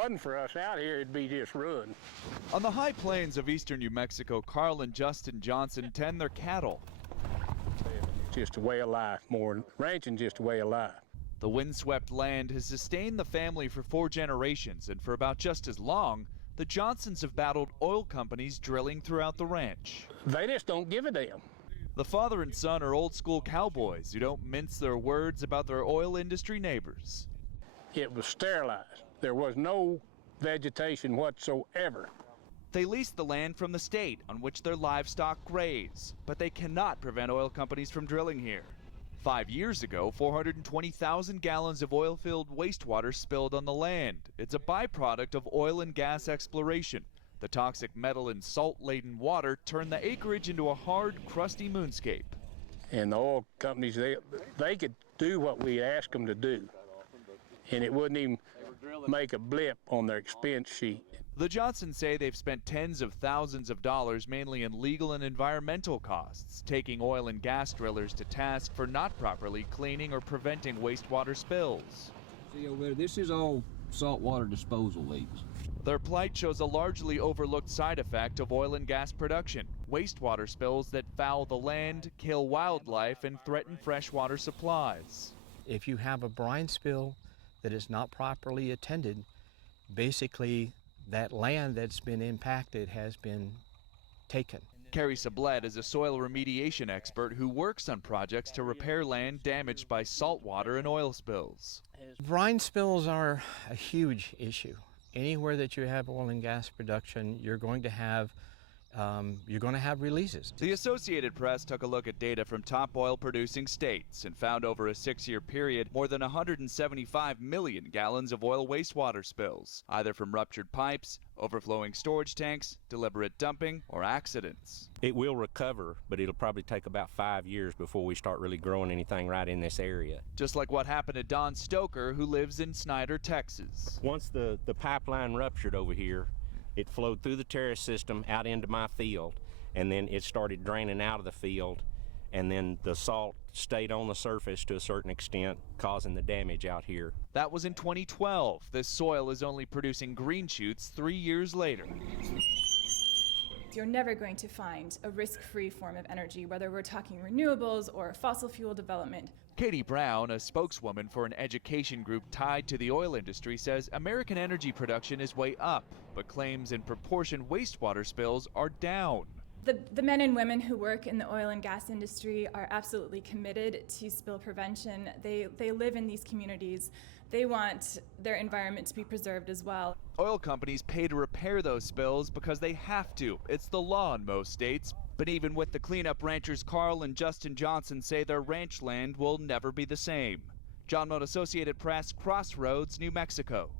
wasn't for us out here, it'd be just ruined. On the high plains of eastern New Mexico, Carl and Justin Johnson tend their cattle. It's just a way of life, more ranching, just a way of life. The windswept land has sustained the family for 4 generations, and for about just as long, the Johnsons have battled oil companies drilling throughout the ranch. They just don't give a damn. The father and son are old-school cowboys who don't mince their words about their oil industry neighbors. It was sterilized. There was no vegetation whatsoever. They lease the land from the state on which their livestock graze, but they cannot prevent oil companies from drilling here. 5 years ago, 420,000 gallons of oil-filled wastewater spilled on the land. It's a byproduct of oil and gas exploration. The toxic metal and salt-laden water turned the acreage into a hard, crusty moonscape. And the oil companies, they could do what we asked them to do, and it wouldn't even make a blip on their expense sheet. The Johnsons say they've spent tens of thousands of dollars, mainly in legal and environmental costs, taking oil and gas drillers to task for not properly cleaning or preventing wastewater spills. See over there, this is all saltwater disposal leaks. Their plight shows a largely overlooked side effect of oil and gas production: wastewater spills that foul the land, kill wildlife, and threaten freshwater supplies. If you have a brine spill that is not properly attended, basically that land that's been impacted has been taken. Carrie Sublette is a soil remediation expert who works on projects to repair land damaged by saltwater and oil spills. Brine spills are a huge issue. Anywhere that you have oil and gas production, you're going to have releases. The Associated Press took a look at data from top oil-producing states and found over a 6-year period more than 175 million gallons of oil wastewater spills, either from ruptured pipes, overflowing storage tanks, deliberate dumping, or accidents. It will recover, but it'll probably take about 5 years before we start really growing anything right in this area. Just like what happened to Don Stoker, who lives in Snyder, Texas. Once the pipeline ruptured over here, it flowed through the terrace system out into my field, and then it started draining out of the field, and then the salt stayed on the surface to a certain extent, causing the damage out here. That was in 2012. This soil is only producing green shoots 3 years later. You're never going to find a risk-free form of energy, whether we're talking renewables or fossil fuel development. Katie Brown, a spokeswoman for an education group tied to the oil industry, says American energy production is way up, but claims in proportion wastewater spills are down. The men and women who work in the oil and gas industry are absolutely committed to spill prevention. They live in these communities. They want their environment to be preserved as well. Oil companies pay to repair those spills because they have to. It's the law in most states. But even with the cleanup, ranchers Carl and Justin Johnson say their ranch land will never be the same. John Mote, Associated Press, Crossroads, New Mexico.